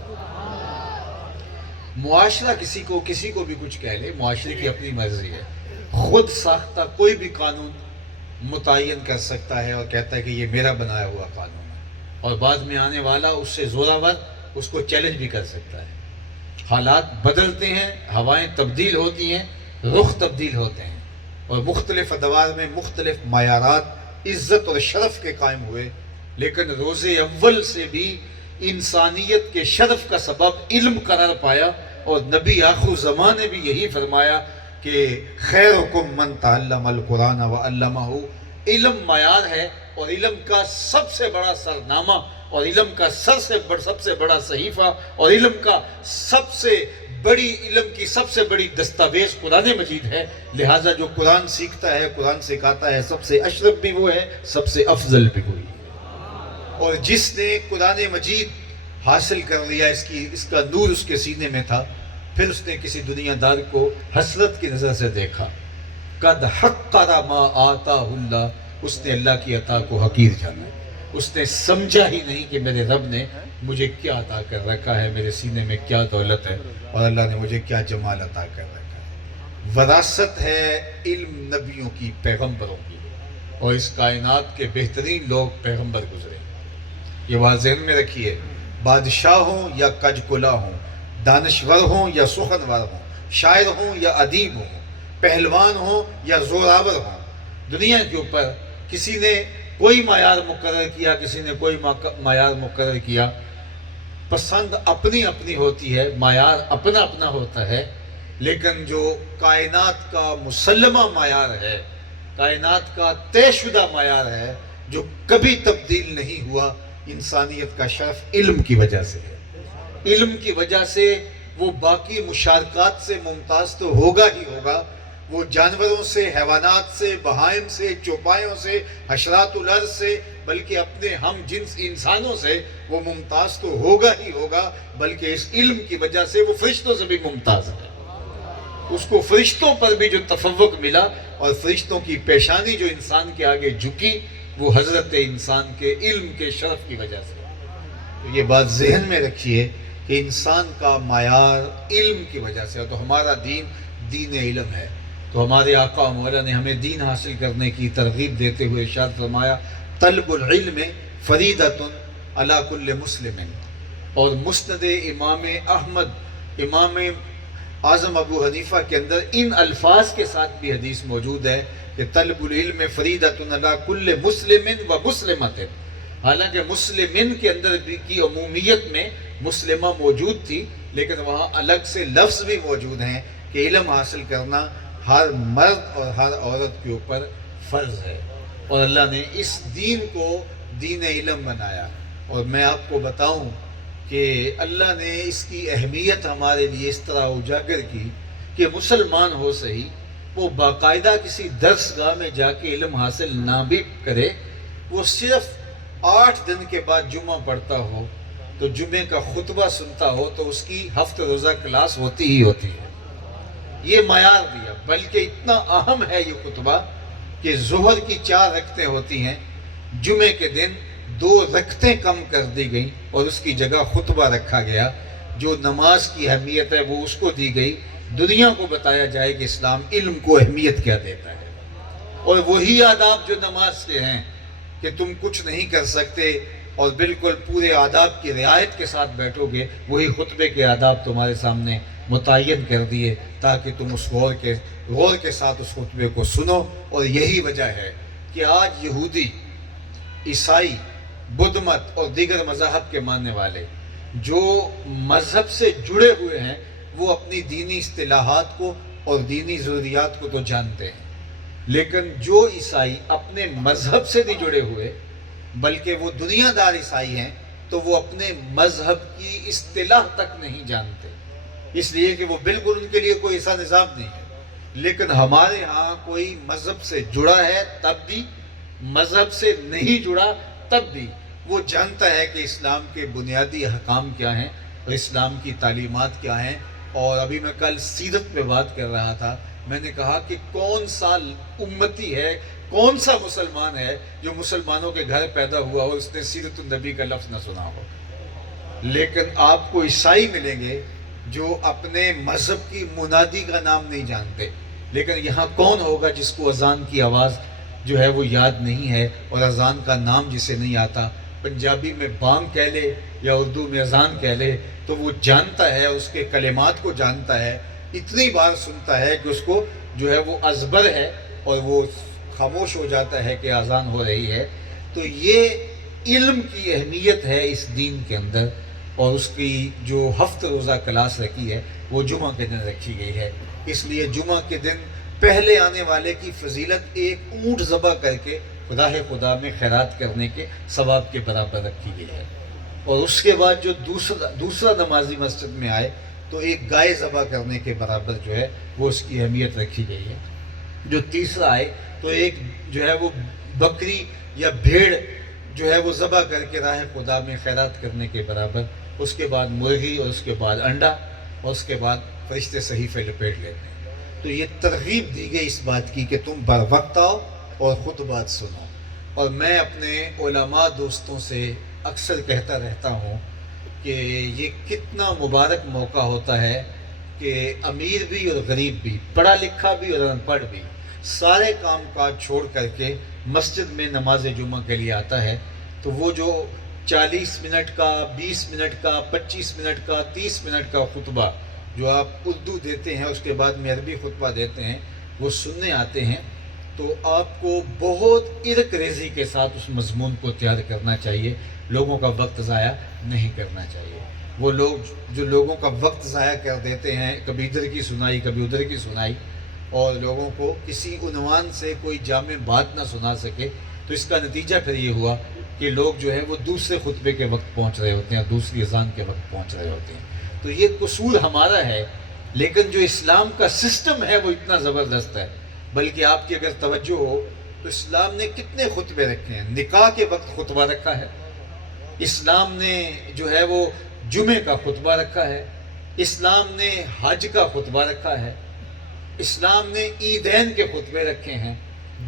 معاشرہ کسی کو بھی کچھ کہہ لے، معاشرے کی اپنی مرضی ہے، خود ساختہ کوئی بھی قانون متعین کر سکتا ہے اور کہتا ہے کہ یہ میرا بنایا ہوا قانون ہے، اور بعد میں آنے والا اس سے زوراور اس کو چیلنج بھی کر سکتا ہے۔ حالات بدلتے ہیں، ہوائیں تبدیل ہوتی ہیں، رخ تبدیل ہوتے ہیں، اور مختلف ادوار میں مختلف معیارات عزت اور شرف کے قائم ہوئے، لیکن روز اول سے بھی انسانیت کے شرف کا سبب علم قرار پایا، اور نبی آخر زمان نے بھی یہی فرمایا کہ خیرکم من تعلم القرآن وعلمہ، علم معیار ہے، اور علم کا سب سے بڑا سرنامہ، اور علم کا سب سے بڑا صحیفہ، اور علم کا علم کی سب سے بڑی دستاویز قرآن مجید ہے۔ لہٰذا جو قرآن سیکھتا ہے، قرآن سکھاتا ہے، سب سے اشرف بھی وہ ہے، سب سے افضل بھی وہی ہے۔ اور جس نے قرآن مجید حاصل کر لیا، اس کا نور اس کے سینے میں تھا، پھر اس نے کسی دنیا دار کو حسرت کی نظر سے دیکھا، قد حقر ما آتاہ اللہ، اس نے اللہ کی عطا کو حقیر جانا، اس نے سمجھا ہی نہیں کہ میرے رب نے مجھے کیا عطا کر رکھا ہے، میرے سینے میں کیا دولت ہے، اور اللہ نے مجھے کیا جمال عطا کر رکھا ہے۔ وراثت ہے علم نبیوں کی، پیغمبروں کی، اور اس کائنات کے بہترین لوگ پیغمبر گزرے۔ یہ بات ذہن میں رکھیے، بادشاہ ہوں یا کج کلا ہوں، دانشور ہوں یا سخنور ہوں، شاعر ہوں یا ادیب ہوں، پہلوان ہوں یا زوراور ہوں، دنیا کے اوپر کسی نے کوئی معیار مقرر کیا، کسی نے کوئی معیار مقرر کیا، پسند اپنی اپنی ہوتی ہے، معیار اپنا اپنا ہوتا ہے، لیکن جو کائنات کا مسلمہ معیار ہے، کائنات کا طے شدہ معیار ہے، جو کبھی تبدیل نہیں ہوا، انسانیت کا شرف علم کی وجہ سے ہے۔ علم کی وجہ سے وہ باقی مشارکات سے ممتاز تو ہوگا ہی ہوگا، وہ جانوروں سے، حیوانات سے، بہائم سے، چوپایوں سے، حشرات الارض سے، بلکہ اپنے ہم جنس انسانوں سے وہ ممتاز تو ہوگا ہی ہوگا، بلکہ اس علم کی وجہ سے وہ فرشتوں سے بھی ممتاز ہے۔ اس کو فرشتوں پر بھی جو تفوق ملا، اور فرشتوں کی پیشانی جو انسان کے آگے جھکی، وہ حضرت انسان کے علم کے شرف کی وجہ سے۔ تو یہ بات ذہن میں رکھیے کہ انسان کا معیار علم کی وجہ سے، تو ہمارا دین علم ہے۔ تو ہمارے آقا و مولا نے ہمیں دین حاصل کرنے کی ترغیب دیتے ہوئے ارشاد فرمایا، طلب العلم فریضۃ علی کل مسلم، اور مسند امام احمد، امام اعظم ابو حنیفہ کے اندر ان الفاظ کے ساتھ بھی حدیث موجود ہے کہ طلب العلم فریضۃ علی کل مسلم و مسلمۃ، حالانکہ مسلمن کے اندر بھی کی عمومیت میں مسلمہ موجود تھی، لیکن وہاں الگ سے لفظ بھی موجود ہیں کہ علم حاصل کرنا ہر مرد اور ہر عورت کے اوپر فرض ہے، اور اللہ نے اس دین کو دین علم بنایا۔ اور میں آپ کو بتاؤں کہ اللہ نے اس کی اہمیت ہمارے لیے اس طرح اجاگر کی کہ مسلمان ہو صحیح، وہ باقاعدہ کسی درس گاہ میں جا کے علم حاصل نہ بھی کرے، وہ صرف 8 دن کے بعد جمعہ پڑھتا ہو، تو جمعے کا خطبہ سنتا ہو، تو اس کی ہفتہ روزہ کلاس ہوتی ہی ہوتی ہے۔ یہ معیار دیا، بلکہ اتنا اہم ہے یہ خطبہ کہ ظہر کی 4 رکعتیں ہوتی ہیں، جمعے کے دن 2 رکعتیں کم کر دی گئیں، اور اس کی جگہ خطبہ رکھا گیا۔ جو نماز کی اہمیت ہے وہ اس کو دی گئی، دنیا کو بتایا جائے کہ اسلام علم کو اہمیت کیا دیتا ہے۔ اور وہی آداب جو نماز کے ہیں کہ تم کچھ نہیں کر سکتے اور بالکل پورے آداب کی رعایت کے ساتھ بیٹھو گے، وہی خطبے کے آداب تمہارے سامنے متعین کر دیے تاکہ تم اس غور کے ساتھ اس خطبے کو سنو۔ اور یہی وجہ ہے کہ آج یہودی، عیسائی، بدھ مت اور دیگر مذاہب کے ماننے والے جو مذہب سے جڑے ہوئے ہیں، وہ اپنی دینی اصطلاحات کو اور دینی ضروریات کو تو جانتے ہیں، لیکن جو عیسائی اپنے مذہب سے نہیں جڑے ہوئے بلکہ وہ دنیا دار عیسائی ہیں، تو وہ اپنے مذہب کی اصطلاح تک نہیں جانتے، اس لیے کہ وہ بالکل ان کے لیے کوئی ایسا نظام نہیں ہے۔ لیکن ہمارے ہاں کوئی مذہب سے جڑا ہے تب بھی، مذہب سے نہیں جڑا تب بھی، وہ جانتا ہے کہ اسلام کے بنیادی احکام کیا ہیں اور اسلام کی تعلیمات کیا ہیں۔ اور ابھی میں کل سیرت پہ بات کر رہا تھا، میں نے کہا کہ کون سا امتی ہے، کون سا مسلمان ہے جو مسلمانوں کے گھر پیدا ہوا ہو، اس نے سیرت النبی کا لفظ نہ سنا ہو۔ لیکن آپ کو عیسائی ملیں گے جو اپنے مذہب کی منادی کا نام نہیں جانتے، لیکن یہاں کون ہوگا جس کو اذان کی آواز جو ہے وہ یاد نہیں ہے اور اذان کا نام جسے نہیں آتا؟ پنجابی میں بانگ کہہ لے یا اردو میں اذان کہہ لے تو وہ جانتا ہے، اس کے کلمات کو جانتا ہے، اتنی بار سنتا ہے کہ اس کو جو ہے وہ ازبر ہے اور وہ خاموش ہو جاتا ہے کہ اذان ہو رہی ہے۔ تو یہ علم کی اہمیت ہے اس دین کے اندر، اور اس کی جو ہفتہ روزہ کلاس رکھی ہے وہ جمعہ کے دن رکھی گئی ہے۔ اس لیے جمعہ کے دن پہلے آنے والے کی فضیلت ایک اونٹ ذبح کر کے راہ خدا میں خیرات کرنے کے ثواب کے برابر رکھی گئی ہے، اور اس کے بعد جو دوسرا نمازی مسجد میں آئے تو ایک گائے ذبح کرنے کے برابر جو ہے وہ اس کی اہمیت رکھی گئی ہے۔ جو تیسرا آئے تو ایک جو ہے وہ بکری یا بھیڑ جو ہے وہ ذبح کر کے راہ خدا میں خیرات کرنے کے برابر، اس کے بعد مرغی، اور اس کے بعد انڈا، اور اس کے بعد فرشتے صحیفے لپیٹ لیتے ہیں۔ تو یہ ترغیب دی گئی اس بات کی کہ تم بر وقت آؤ اور خطبات سنو۔ اور میں اپنے علماء دوستوں سے اکثر کہتا رہتا ہوں کہ یہ کتنا مبارک موقع ہوتا ہے کہ امیر بھی اور غریب بھی، پڑھا لکھا بھی اور ان پڑھ بھی، سارے کام کاج چھوڑ کر کے مسجد میں نماز جمعہ کے لیے آتا ہے۔ تو وہ جو 40 منٹ کا، 20 منٹ کا، 25 منٹ کا، 30 منٹ کا خطبہ جو آپ اردو دیتے ہیں، اس کے بعد میں عربی خطبہ دیتے ہیں، وہ سننے آتے ہیں، تو آپ کو بہت ارق ریزی کے ساتھ اس مضمون کو تیار کرنا چاہیے، لوگوں کا وقت ضائع نہیں کرنا چاہیے۔ وہ لوگ جو لوگوں کا وقت ضائع کر دیتے ہیں، کبھی ادھر کی سنائی کبھی ادھر کی سنائی، اور لوگوں کو کسی عنوان سے کوئی جامع بات نہ سنا سکے، تو اس کا نتیجہ پھر یہ ہوا کہ لوگ جو ہے وہ دوسرے خطبے کے وقت پہنچ رہے ہوتے ہیں، دوسری اذان کے وقت پہنچ رہے ہوتے ہیں۔ تو یہ قصور ہمارا ہے، لیکن جو اسلام کا سسٹم ہے وہ اتنا زبردست ہے۔ بلکہ آپ کی اگر توجہ ہو تو اسلام نے کتنے خطبے رکھے ہیں۔ نکاح کے وقت خطبہ رکھا ہے، اسلام نے جو ہے وہ جمعے کا خطبہ رکھا ہے، اسلام نے حج کا خطبہ رکھا ہے، اسلام نے عیدین کے خطبے رکھے ہیں۔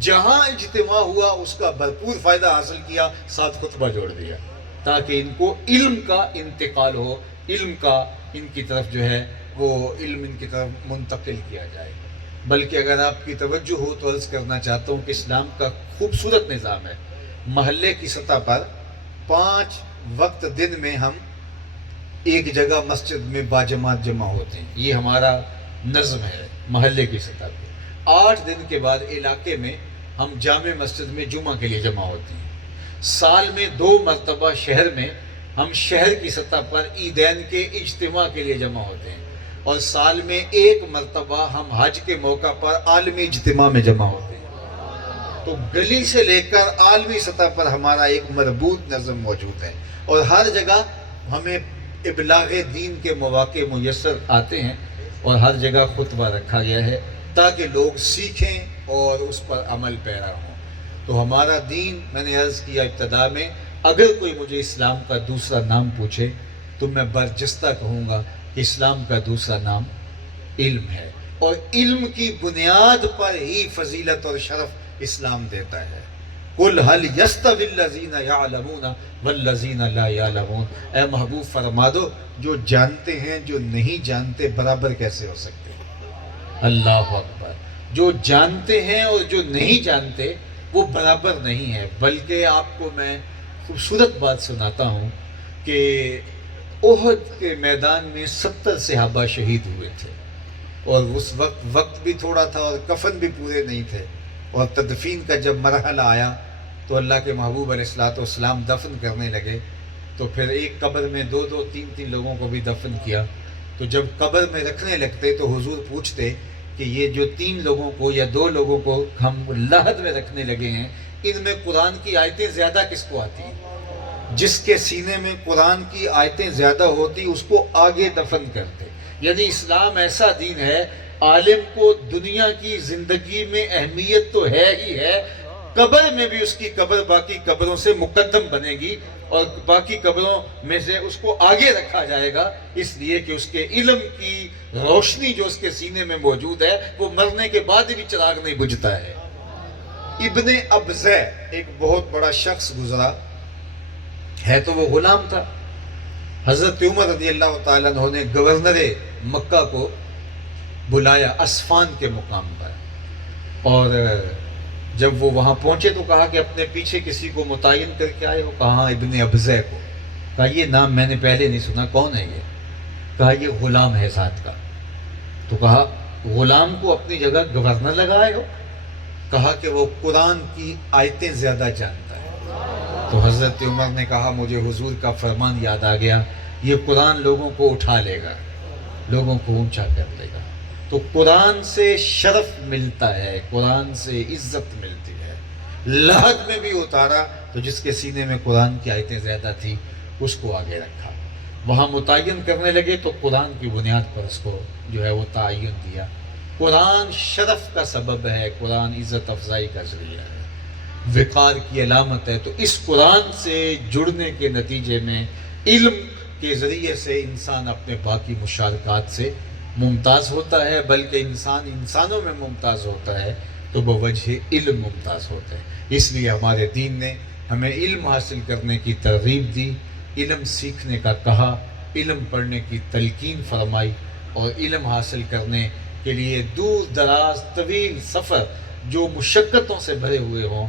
جہاں اجتماع ہوا اس کا بھرپور فائدہ حاصل کیا، ساتھ خطبہ جوڑ دیا، تاکہ ان کو علم کا انتقال ہو، علم کا ان کی طرف جو ہے وہ علم ان کی طرف منتقل کیا جائے۔ بلکہ اگر آپ کی توجہ ہو تو عرض کرنا چاہتا ہوں کہ اسلام کا خوبصورت نظام ہے۔ محلے کی سطح پر 5 وقت دن میں ہم ایک جگہ مسجد میں باجماعت جمع ہوتے ہیں، یہ ہمارا نظم ہے محلے کی سطح پہ۔ 8 دن کے بعد علاقے میں ہم جامع مسجد میں جمعہ کے لیے جمع ہوتے ہیں۔ سال میں 2 مرتبہ شہر میں ہم شہر کی سطح پر عیدین کے اجتماع کے لیے جمع ہوتے ہیں، اور سال میں 1 مرتبہ ہم حج کے موقع پر عالمی اجتماع میں جمع ہوتے ہیں۔ تو گلی سے لے کر عالمی سطح پر ہمارا ایک مربوط نظم موجود ہے، اور ہر جگہ ہمیں ابلاغ دین کے مواقع میسر آتے ہیں، اور ہر جگہ خطبہ رکھا گیا ہے تاکہ لوگ سیکھیں اور اس پر عمل پیرا ہوں۔ تو ہمارا دین، میں نے عرض کیا ابتدا میں، اگر کوئی مجھے اسلام کا دوسرا نام پوچھے تو میں برجستہ کہوں گا کہ اسلام کا دوسرا نام علم ہے، اور علم کی بنیاد پر ہی فضیلت اور شرف اسلام دیتا ہے۔ قُلْ هَلْ يَسْتَوِي الَّذِينَ يَعْلَمُونَ وَالَّذِينَ لَا يَعْلَمُونَ، اے محبوب فرما دو، جو جانتے ہیں جو نہیں جانتے برابر کیسے ہو سکتے ہیں؟ اللہ اکبر۔ جو جانتے ہیں اور جو نہیں جانتے وہ برابر نہیں ہے۔ بلکہ آپ کو میں خوبصورت بات سناتا ہوں کہ احد کے میدان میں 70 صحابہ شہید ہوئے تھے، اور اس وقت بھی تھوڑا تھا اور کفن بھی پورے نہیں تھے، اور تدفین کا جب مرحلہ آیا تو اللہ کے محبوب علیہ الصلوۃ والسلام دفن کرنے لگے، تو پھر ایک قبر میں 2 3 لوگوں کو بھی دفن کیا۔ تو جب قبر میں رکھنے لگتے تو حضور پوچھتے کہ یہ جو 3 لوگوں کو یا 2 لوگوں کو ہم لحد میں رکھنے لگے ہیں، ان میں قرآن کی آیتیں زیادہ کس کو آتی ہیں؟ جس کے سینے میں قرآن کی آیتیں زیادہ ہوتی اس کو آگے دفن کرتے۔ یعنی اسلام ایسا دین ہے، عالم کو دنیا کی زندگی میں اہمیت تو ہے ہی ہے، قبر میں بھی اس کی قبر باقی قبروں سے مقدم بنے گی، اور باقی قبروں میں سے اس کو آگے رکھا جائے گا، اس لیے کہ اس کے علم کی روشنی جو اس کے سینے میں موجود ہے وہ مرنے کے بعد بھی چراغ نہیں بجھتا ہے۔ ابن ابزہ ایک بہت بڑا شخص گزرا ہے، تو وہ غلام تھا۔ حضرت عمر رضی اللہ تعالیٰ عنہ نے گورنر مکہ کو بلایا اسفان کے مقام پر، اور جب وہ وہاں پہنچے تو کہا کہ اپنے پیچھے کسی کو متعین کر کے آئے ہو؟ کہا ابن ابزہ کو۔ کہا یہ نام میں نے پہلے نہیں سنا، کون ہے یہ؟ کہا یہ غلام ہے ذات کا۔ تو کہا غلام کو اپنی جگہ گورنر لگائے ہو؟ کہا کہ وہ قرآن کی آیتیں زیادہ جانتا ہے۔ تو حضرت عمر نے کہا مجھے حضور کا فرمان یاد آ گیا، یہ قرآن لوگوں کو اٹھا لے گا، لوگوں کو اونچا کر دے گا۔ تو قرآن سے شرف ملتا ہے، قرآن سے عزت ملتی ہے۔ لحد میں بھی اتارا تو جس کے سینے میں قرآن کی آیتیں زیادہ تھی اس کو آگے رکھا۔ وہاں متعین کرنے لگے تو قرآن کی بنیاد پر اس کو جو ہے وہ تعین دیا۔ قرآن شرف کا سبب ہے، قرآن عزت افزائی کا ذریعہ ہے، وقار کی علامت ہے۔ تو اس قرآن سے جڑنے کے نتیجے میں علم کے ذریعے سے انسان اپنے باقی مشارکات سے ممتاز ہوتا ہے، بلکہ انسان انسانوں میں ممتاز ہوتا ہے تو بوجہ علم ممتاز ہوتا ہے۔ اس لیے ہمارے دین نے ہمیں علم حاصل کرنے کی ترغیب دی، علم سیکھنے کا کہا، علم پڑھنے کی تلقین فرمائی، اور علم حاصل کرنے کے لیے دور دراز طویل سفر جو مشقتوں سے بھرے ہوئے ہوں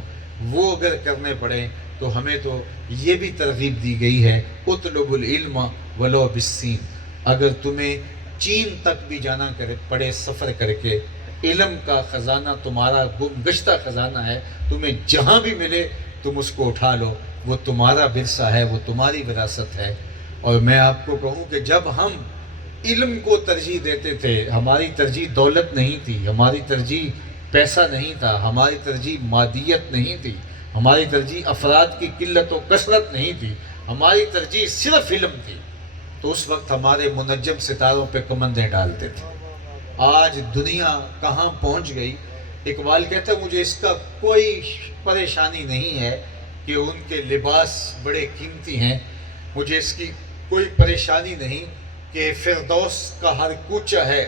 وہ اگر کرنے پڑیں تو ہمیں تو یہ بھی ترغیب دی گئی ہے اطلب العلم ولو بالسین۔ اگر تمہیں چین تک بھی جانا پڑے سفر کر کے، علم کا خزانہ تمہارا گم گشتہ خزانہ ہے، تمہیں جہاں بھی ملے تم اس کو اٹھا لو، وہ تمہارا ورثہ ہے، وہ تمہاری وراثت ہے۔ اور میں آپ کو کہوں کہ جب ہم علم کو ترجیح دیتے تھے، ہماری ترجیح دولت نہیں تھی، ہماری ترجیح پیسہ نہیں تھا، ہماری ترجیح مادیت نہیں تھی، ہماری ترجیح افراد کی قلت و کثرت نہیں تھی، ہماری ترجیح صرف علم تھی، تو اس وقت ہمارے منجم ستاروں پہ کمندیں ڈالتے تھے۔ آج دنیا کہاں پہنچ گئی؟ اقبال کہتا ہے مجھے اس کا کوئی پریشانی نہیں ہے کہ ان کے لباس بڑے قیمتی ہیں، مجھے اس کی کوئی پریشانی نہیں کہ فردوس کا ہر کوچہ ہے،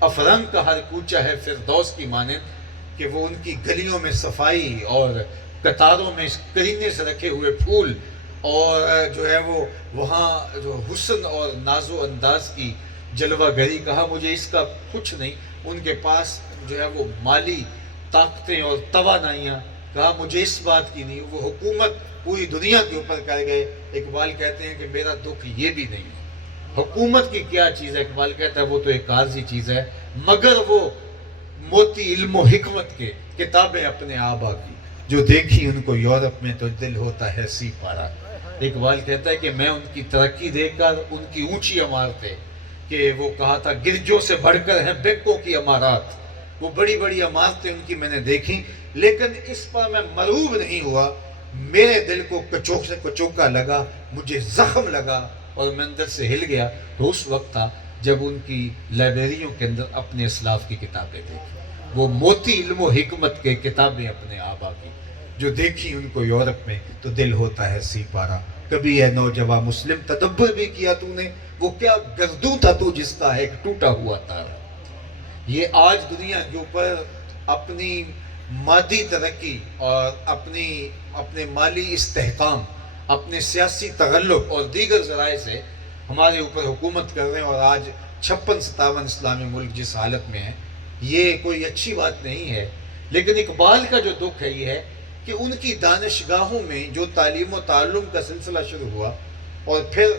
افرنگ کا ہر کوچہ ہے فردوس کی مانند، کہ وہ ان کی گلیوں میں صفائی اور قطاروں میں کرینے سے رکھے ہوئے پھول اور جو ہے وہ وہاں جو حسن اور ناز و انداز کی جلوہ گری، کہا مجھے اس کا کچھ نہیں، ان کے پاس جو ہے وہ مالی طاقتیں اور توانائیاں، کہا مجھے اس بات کی نہیں، وہ حکومت پوری دنیا کے اوپر کر گئے۔ اقبال کہتے ہیں کہ میرا دکھ یہ بھی نہیں ہے، حکومت کی کیا چیز ہے؟ اقبال کہتا ہے وہ تو ایک عارضی چیز ہے، مگر وہ موتی علم و حکمت کے کتابیں اپنے آبا کی جو دیکھی ان کو یورپ میں تو دل ہوتا ہے سی پارا۔ اقبال کہتا ہے کہ میں ان کی ترقی دیکھ کر، ان کی اونچی عمارتیں، کہ وہ کہا تھا گرجوں سے بڑھ کر ہیں بینکوں کی عمارات، وہ بڑی بڑی عمارتیں ان کی میں نے دیکھی، لیکن اس پر میں مرعوب نہیں ہوا، میرے دل کو کچوک سے کچوکا لگا، مجھے زخم لگا اور میں اندر سے ہل گیا۔ تو اس وقت تھا جب ان کی لائبریریوں کے اندر اپنے اسلاف کی کتابیں دیکھی، وہ موتی علم و حکمت کے کتابیں اپنے آبا کی جو دیکھی ان کو یورپ میں تو دل ہوتا ہے سی پارا۔ کبھی ہے نوجوان مسلم تدبر بھی کیا تو نے، وہ کیا گردوں تھا تو جس کا ایک ٹوٹا ہوا تارا۔ یہ آج دنیا کے اوپر اپنی مادی ترقی اور اپنے مالی استحکام، اپنے سیاسی تغلب اور دیگر ذرائع سے ہمارے اوپر حکومت کر رہے ہیں، اور آج 56-57 اسلامی ملک جس حالت میں ہیں، یہ کوئی اچھی بات نہیں ہے۔ لیکن اقبال کا جو دکھ ہے یہ ہے کہ ان کی دانشگاہوں میں جو تعلیم و تعلم کا سلسلہ شروع ہوا اور پھر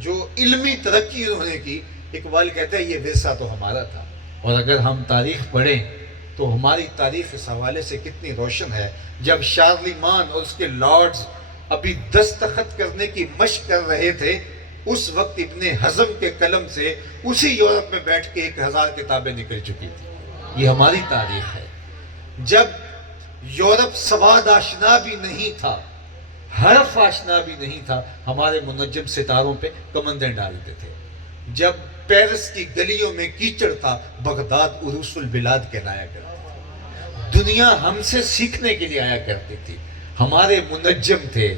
جو علمی ترقی انہوں نے کی، اقبال کہتا ہے یہ ورثہ تو ہمارا تھا۔ اور اگر ہم تاریخ پڑھیں تو ہماری تاریخ اس حوالے سے کتنی روشن ہے۔ جب شارلیمان اور اس کے لارڈز ابھی دستخط کرنے کی مشق کر رہے تھے، اس وقت ابن حزم کے قلم سے اسی یورپ میں بیٹھ کے 1000 کتابیں نکل چکی تھی۔ یہ ہماری تاریخ ہے۔ جب یورپ سواد آشنا بھی نہیں تھا، حرف آشنا بھی نہیں تھا، ہمارے منجم ستاروں پہ کمندیں ڈالتے تھے۔ جب پیرس کی گلیوں میں کیچڑ تھا، بغداد عروس البلاد کہلایا کرتی تھی۔ دنیا ہم سے سیکھنے کے لیے آیا کرتی تھی۔ ہمارے منجم تھے،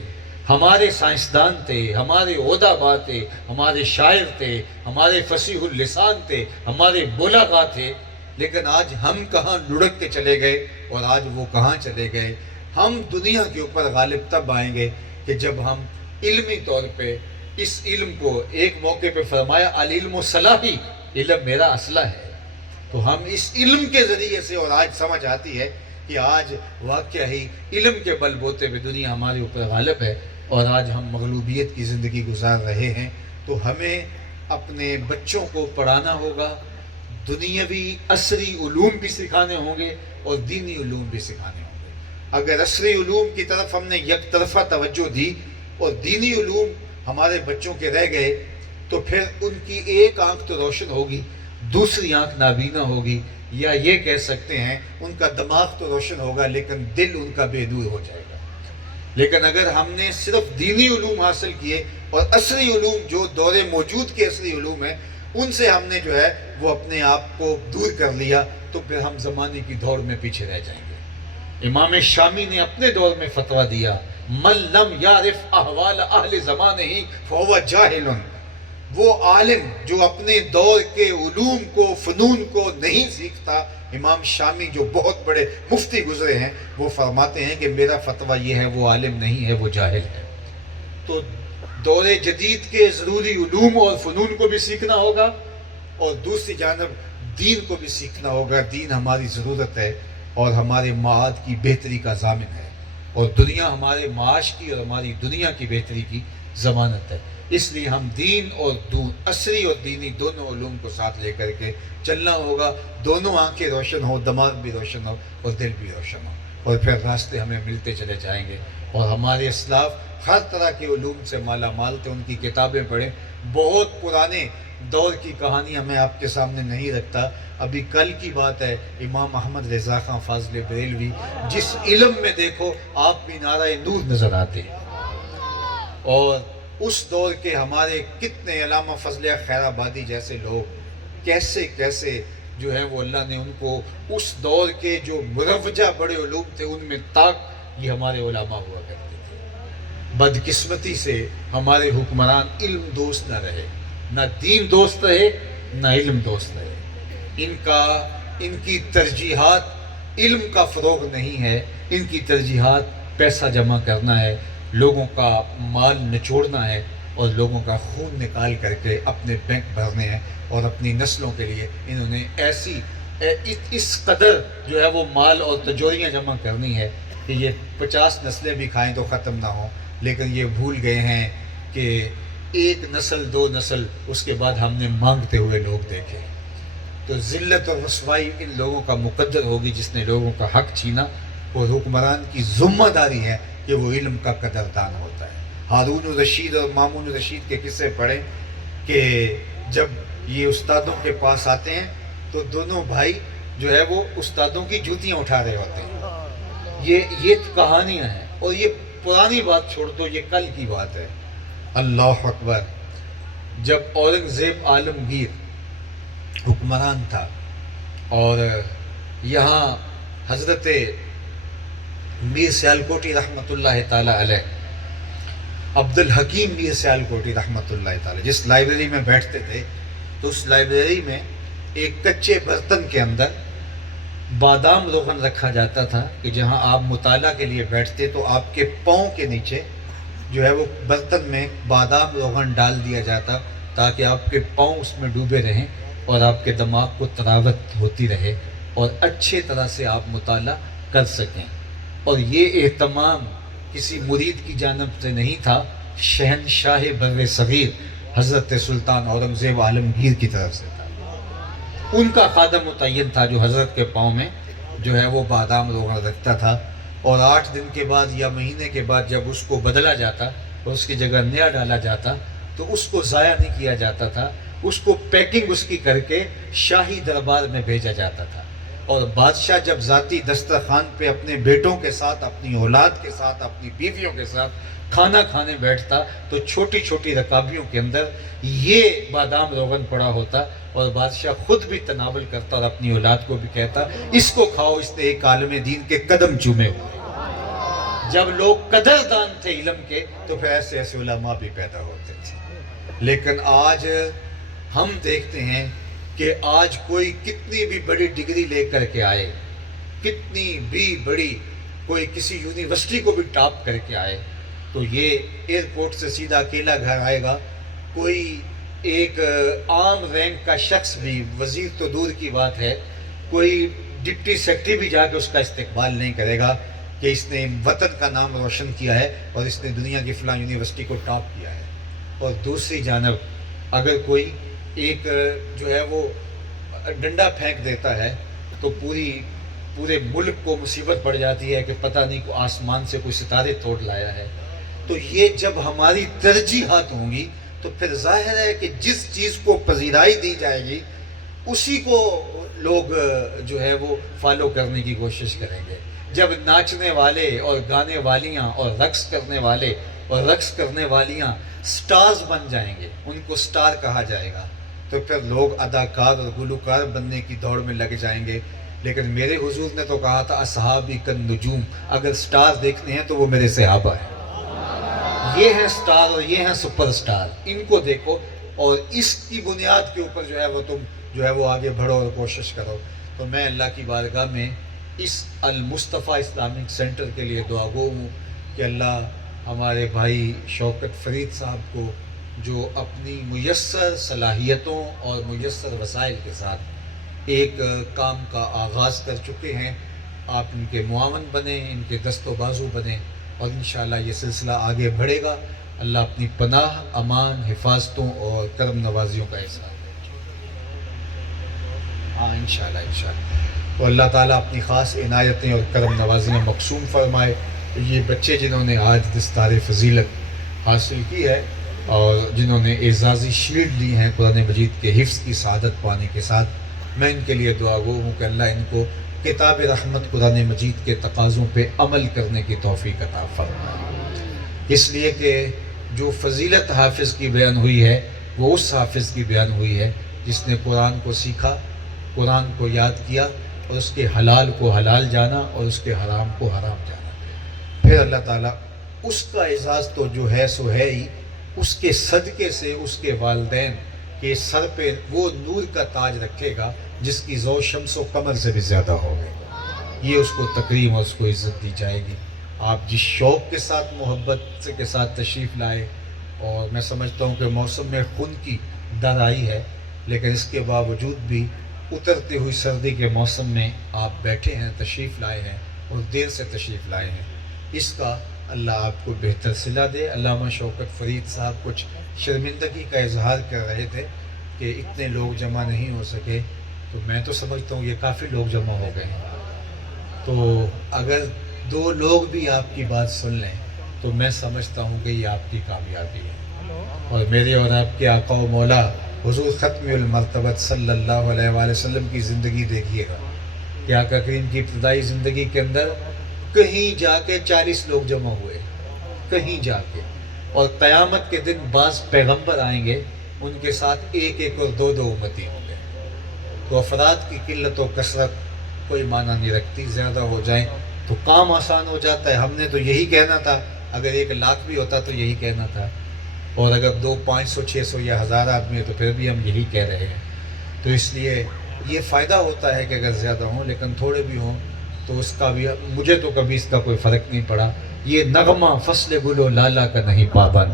ہمارے سائنسدان تھے، ہمارے ادبا تھے، ہمارے شاعر تھے، ہمارے فصیح اللسان تھے، ہمارے بلغاء تھے، لیکن آج ہم کہاں لڑک کے چلے گئے اور آج وہ کہاں چلے گئے۔ ہم دنیا کے اوپر غالب تب آئیں گے کہ جب ہم علمی طور پہ اس علم کو، ایک موقع پہ فرمایا العلم صلاحی علم میرا اسلحہ ہے. تو ہم اس علم کے ذریعے سے، اور آج سمجھ آتی ہے کہ آج واقعہ ہی علم کے بل بوتے پہ دنیا ہمارے اوپر غالب ہے اور آج ہم مغلوبیت کی زندگی گزار رہے ہیں. تو ہمیں اپنے بچوں کو پڑھانا ہوگا، دنیاوی عصری علوم بھی سکھانے ہوں گے اور دینی علوم بھی سکھانے ہوں گے. اگر عصری علوم کی طرف ہم نے یک طرفہ توجہ دی اور دینی علوم ہمارے بچوں کے رہ گئے تو پھر ان کی ایک آنکھ تو روشن ہوگی، دوسری آنکھ نابینا ہوگی، یا یہ کہہ سکتے ہیں ان کا دماغ تو روشن ہوگا لیکن دل ان کا بے نور ہو جائے گا. لیکن اگر ہم نے صرف دینی علوم حاصل کیے اور عصری علوم جو دور موجود کے عصری علوم ہیں ان سے ہم نے جو ہے وہ اپنے آپ کو دور کر لیا تو پھر ہم زمانے کی دوڑ میں پیچھے رہ جائیں گے. امام شامی نے اپنے دور میں فتویٰ دیا، من لم یعرف احوال اہل زمانہ فہو جاہل. وہ عالم جو اپنے دور کے علوم کو، فنون کو نہیں سیکھتا، امام شامی جو بہت بڑے مفتی گزرے ہیں وہ فرماتے ہیں کہ میرا فتویٰ یہ ہے وہ عالم نہیں ہے، وہ جاہل ہے. تو دور جدید کے ضروری علوم اور فنون کو بھی سیکھنا ہوگا اور دوسری جانب دین کو بھی سیکھنا ہوگا. دین ہماری ضرورت ہے اور ہمارے معاد کی بہتری کا ضامن ہے اور دنیا ہمارے معاش کی اور ہماری دنیا کی بہتری کی ضمانت ہے. اس لیے ہم دین اور عصری اور دینی دونوں علوم کو ساتھ لے کر کے چلنا ہوگا. دونوں آنکھیں روشن ہو، دماغ بھی روشن ہو اور دل بھی روشن ہو، اور پھر راستے ہمیں ملتے چلے جائیں گے. اور ہمارے اسلاف ہر طرح کے علوم سے مالا مال تھے، ان کی کتابیں پڑھیں. بہت پرانے دور کی کہانیاں میں آپ کے سامنے نہیں رکھتا. ابھی کل کی بات ہے، امام احمد رضا خان فاضل بریلوی، جس علم میں دیکھو آپ مینارہ نور نظر آتے ہیں. اور اس دور کے ہمارے کتنے علامہ فضل خیر آبادی جیسے لوگ کیسے کیسے جو ہے وہ اللہ نے ان کو اس دور کے جو مروجہ بڑے علوم تھے ان میں طاق یہ ہمارے علماء ہوا کرتے تھے. بدقسمتی سے ہمارے حکمران علم دوست نہ رہے، نہ دین دوست رہے نہ علم دوست رہے. ان کی ترجیحات علم کا فروغ نہیں ہے، ان کی ترجیحات پیسہ جمع کرنا ہے، لوگوں کا مال نچوڑنا ہے اور لوگوں کا خون نکال کر کے اپنے بینک بھرنے ہیں. اور اپنی نسلوں کے لیے انہوں نے اس قدر جو ہے وہ مال اور تجوریاں جمع کرنی ہے کہ یہ 50 نسلیں بھی کھائیں تو ختم نہ ہوں. لیکن یہ بھول گئے ہیں کہ ایک نسل 2 نسل اس کے بعد ہم نے مانگتے ہوئے لوگ دیکھے. تو ذلت اور رسوائی ان لوگوں کا مقدر ہوگی جس نے لوگوں کا حق چھینا. اور حکمران کی ذمہ داری ہے کہ وہ علم کا قدردان ہوتا ہے. ہارون الرشید اور مامون الرشید کے قصے پڑھیں کہ جب یہ استادوں کے پاس آتے ہیں تو دونوں بھائی جو ہے وہ استادوں کی جوتیاں اٹھا رہے ہوتے ہیں. یہ کہانیاں ہیں اور یہ پرانی بات چھوڑ دو، یہ کل کی بات ہے. اللہ اکبر. جب اورنگزیب عالمگیر حکمران تھا اور یہاں حضرت میر سیالکوٹی رحمۃ اللہ تعالی علیہ، عبد الحکیم میر سیالکوٹی رحمۃ اللہ تعالی جس لائبریری میں بیٹھتے تھے تو اس لائبریری میں ایک کچے برتن کے اندر بادام روغن رکھا جاتا تھا کہ جہاں آپ مطالعہ کے لیے بیٹھتے تو آپ کے پاؤں کے نیچے جو ہے وہ برتن میں بادام روغن ڈال دیا جاتا تاکہ آپ کے پاؤں اس میں ڈوبے رہیں اور آپ کے دماغ کو تراوت ہوتی رہے اور اچھے طرح سے آپ مطالعہ کر سکیں. اور یہ اہتمام کسی مرید کی جانب سے نہیں تھا، شہنشاہ بر صغیر حضرت سلطان اورنگزیب عالمگیر کی طرف سے تھا. ان کا خادم متعین تھا جو حضرت کے پاؤں میں جو ہے وہ بادام روغن رکھتا تھا. اور 8 دن کے بعد یا مہینے کے بعد جب اس کو بدلا جاتا اور اس کی جگہ نیا ڈالا جاتا تو اس کو ضائع نہیں کیا جاتا تھا، اس کو پیکنگ اس کی کر کے شاہی دربار میں بھیجا جاتا تھا. اور بادشاہ جب ذاتی دسترخوان پہ اپنے بیٹوں کے ساتھ، اپنی اولاد کے ساتھ، اپنی بیویوں کے ساتھ کھانا کھانے بیٹھتا تو چھوٹی چھوٹی رکابیوں کے اندر یہ بادام روغن پڑا ہوتا اور بادشاہ خود بھی تناول کرتا اور اپنی اولاد کو بھی کہتا اس کو کھاؤ، اس نے ایک عالم دین کے قدم چومے ہوئے. جب لوگ قدردان تھے علم کے تو پھر ایسے ایسے علماء بھی پیدا ہوتے تھے. لیکن آج ہم دیکھتے ہیں کہ آج کوئی کتنی بھی بڑی ڈگری لے کر کے آئے، کتنی بھی بڑی کوئی کسی یونیورسٹی کو بھی ٹاپ کر کے آئے تو یہ ایئرپورٹ سے سیدھا اکیلا گھر آئے گا، کوئی ایک عام رینک کا شخص بھی، وزیر تو دور کی بات ہے، کوئی ڈپٹی سیکرٹری بھی جا کے اس کا استقبال نہیں کرے گا کہ اس نے وطن کا نام روشن کیا ہے اور اس نے دنیا کی فلاں یونیورسٹی کو ٹاپ کیا ہے۔ اور دوسری جانب اگر کوئی ایک جو ہے وہ ڈنڈا پھینک دیتا ہے تو پورے ملک کو مصیبت پڑ جاتی ہے کہ پتہ نہیں کو آسمان سے کوئی ستارے توڑ لایا ہے۔ تو یہ جب ہماری ترجیحات ہوں گی تو پھر ظاہر ہے کہ جس چیز کو پذیرائی دی جائے گی اسی کو لوگ جو ہے وہ فالو کرنے کی کوشش کریں گے۔ جب ناچنے والے اور گانے والیاں اور رقص کرنے والے اور رقص کرنے والیاں سٹارز بن جائیں گے، ان کو سٹار کہا جائے گا، تو پھر لوگ اداکار اور گلوکار بننے کی دوڑ میں لگ جائیں گے۔ لیکن میرے حضور نے تو کہا تھا اصحابی کالنجوم، اگر سٹار دیکھنے ہیں تو وہ میرے صحابہ ہیں، یہ ہیں سٹار اور یہ ہیں سپر سٹار، ان کو دیکھو اور اس کی بنیاد کے اوپر جو ہے وہ تم جو ہے وہ آگے بڑھو اور کوشش کرو۔ تو میں اللہ کی بارگاہ میں اس المصطفیٰ اسلامک سینٹر کے لیے دعا گو ہوں کہ اللہ ہمارے بھائی شوکت فرید صاحب کو جو اپنی میسر صلاحیتوں اور میسر وسائل کے ساتھ ایک کام کا آغاز کر چکے ہیں، آپ ان کے معاون بنیں، ان کے دست و بازو بنیں اور انشاءاللہ یہ سلسلہ آگے بڑھے گا۔ اللہ اپنی پناہ، امان، حفاظتوں اور کرم نوازیوں کا احسان دے۔ ہاں انشاءاللہ تو اللہ تعالیٰ اپنی خاص عنایتیں اور کرم نوازیاں مقسوم فرمائے۔ یہ بچے جنہوں نے آج دستار فضیلت حاصل کی ہے اور جنہوں نے اعزازی شیلڈ لی ہیں قرآن مجید کے حفظ کی سعادت پانے کے ساتھ، میں ان کے لیے دعا گو ہوں کہ اللہ ان کو کتاب رحمت قرآن مجید کے تقاضوں پہ عمل کرنے کی توفیق عطا فرمائے، اس لیے کہ جو فضیلت حافظ کی بیان ہوئی ہے وہ اس حافظ کی بیان ہوئی ہے جس نے قرآن کو سیکھا، قرآن کو یاد کیا اور اس کے حلال کو حلال جانا اور اس کے حرام کو حرام جانا۔ پھر اللہ تعالیٰ اس کا اعزاز تو جو ہے سو ہے ہی، اس کے صدقے سے اس کے والدین کے سر پہ وہ نور کا تاج رکھے گا جس کی ضوء شمس و قمر سے بھی زیادہ ہوگی، یہ اس کو تکریم اور اس کو عزت دی جائے گی۔ آپ جس شوق کے ساتھ محبت کے ساتھ تشریف لائے، اور میں سمجھتا ہوں کہ موسم میں خون کی در آئی ہے، لیکن اس کے باوجود بھی اترتی ہوئی سردی کے موسم میں آپ بیٹھے ہیں، تشریف لائے ہیں اور دیر سے تشریف لائے ہیں، اس کا اللہ آپ کو بہتر صلہ دے۔ علامہ شوکت فرید صاحب کچھ شرمندگی کا اظہار کر رہے تھے کہ اتنے لوگ جمع نہیں ہو سکے، تو میں تو سمجھتا ہوں یہ کافی لوگ جمع ہو گئے ہیں، تو اگر 2 لوگ بھی آپ کی بات سن لیں تو میں سمجھتا ہوں کہ یہ آپ کی کامیابی ہے۔ اور میرے اور آپ کے آقا و مولا حضور ختم المرتبت صلی اللہ علیہ وآلہ وسلم کی زندگی دیکھیے گا کہ آقا کریم کی ابتدائی زندگی کے اندر کہیں جا کے 40 لوگ جمع ہوئے، کہیں جا کے، اور قیامت کے دن بعض پیغمبر آئیں گے، ان کے ساتھ 1 اور 2 امتی ہوں گے۔ تو افراد کی قلت و کثرت کوئی معنی نہیں رکھتی، زیادہ ہو جائیں تو کام آسان ہو جاتا ہے۔ ہم نے تو یہی کہنا تھا، اگر 1 لاکھ بھی ہوتا تو یہی کہنا تھا، اور اگر 200، 500، 600 یا 1000 آدمی ہے تو پھر بھی ہم یہی کہہ رہے ہیں۔ تو اس لیے یہ فائدہ ہوتا ہے کہ اگر زیادہ ہوں، لیکن تھوڑے بھی ہوں تو اس کا بھی، مجھے تو کبھی اس کا کوئی فرق نہیں پڑا۔ یہ نغمہ فصل گل و لالا کا نہیں پابند،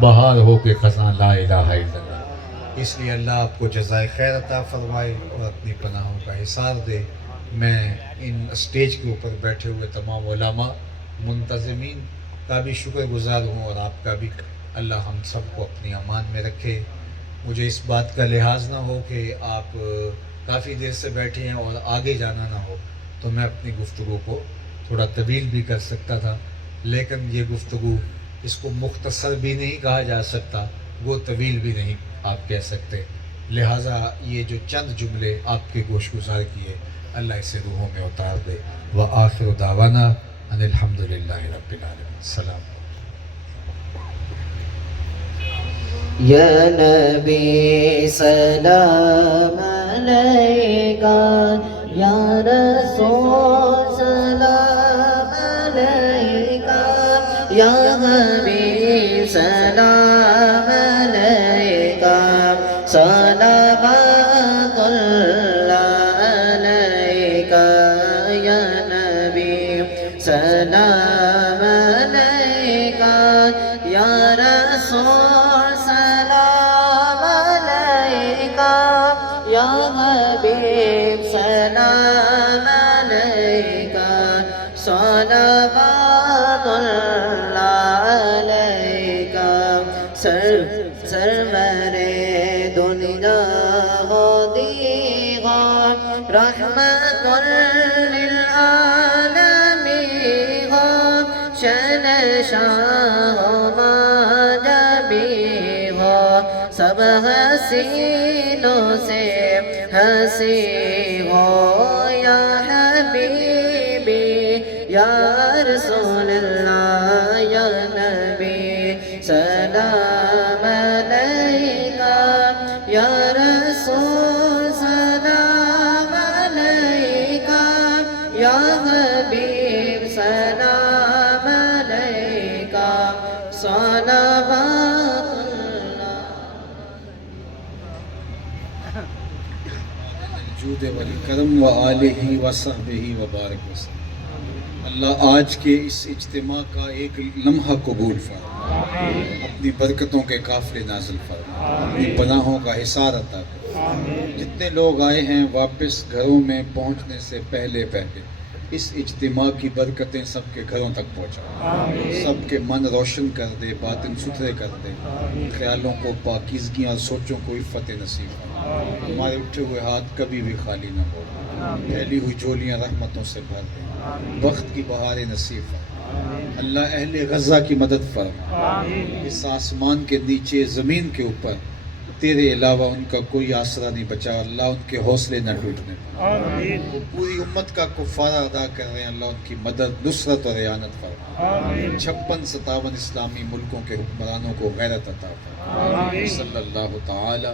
بہار ہو کے خزاں لا الہ الا اللہ۔ اس لیے اللہ آپ کو جزائے خیر عطا فرمائے اور اپنی پناہوں کا حصار دے۔ میں ان اسٹیج کے اوپر بیٹھے ہوئے تمام علماء، منتظمین کا بھی شکر گزار ہوں، اور آپ کا بھی۔ اللہ ہم سب کو اپنی امان میں رکھے۔ مجھے اس بات کا لحاظ نہ ہو کہ آپ کافی دیر سے بیٹھے ہیں اور آگے جانا نہ ہو، تو میں اپنی گفتگو کو تھوڑا طویل بھی کر سکتا تھا، لیکن یہ گفتگو، اس کو مختصر بھی نہیں کہا جا سکتا، وہ طویل بھی نہیں آپ کہہ سکتے، لہٰذا یہ جو چند جملے آپ کے گوش گزار کیے، اللہ اسے روحوں میں اتار دے۔ وآخر دعوانا ان الحمدللہ رب العالمین۔ السلام۔ یا نبی سلام علیکہ، یا رسول سلام علیکہ، یا حبیب سلام علیکہ، صلوات اللہ علیکہ، یا نبی سلام علیکہ، یا رسول سلام سرور دنیا ہو دیگا رحمت للعالمین ہو شہنشاہ ماجبی ہو سب حسینوں سے ہنسی ہو یا حبیبی یا رسول اللہ یا نبی سلام علیکہ یا رسول سلام علیکہ یا حبیب سلام علیکہ صلوات اللہ جود والکرم و آلہ و صحبہ و بارک وسلم۔ اللہ آج کے اس اجتماع کا ایک لمحہ قبول فرما، اپنی برکتوں کے قافلے نازل فرما، اپنی پناہوں کا حصار عطا کرما۔ جتنے لوگ آئے ہیں واپس گھروں میں پہنچنے سے پہلے اس اجتماع کی برکتیں سب کے گھروں تک پہنچا، سب کے من روشن کر دے، باطن ستھرے کر دے، خیالوں کو پاکیزگیاں اور سوچوں کو عفت نصیب فرما۔ ہمارے اٹھے ہوئے ہاتھ کبھی بھی خالی نہ ہو، پھیلی ہوئی جھولیاں رحمتوں سے بھر دے، وقت کی بہاریں نصیب فرما۔ اللہ اہل غزہ کی مدد فرما، اس آسمان کے نیچے زمین کے اوپر تیرے علاوہ ان کا کوئی آسرا نہیں بچا، اللہ ان کے حوصلے نہ ٹوٹنے پائے۔ وہ پوری امت کا کفارہ ادا کر رہے ہیں، اللہ ان کی مدد نصرت اور اعانت فرما۔ 56-57 اسلامی ملکوں کے حکمرانوں کو غیرت عطا فرما۔ صلی اللہ تعالی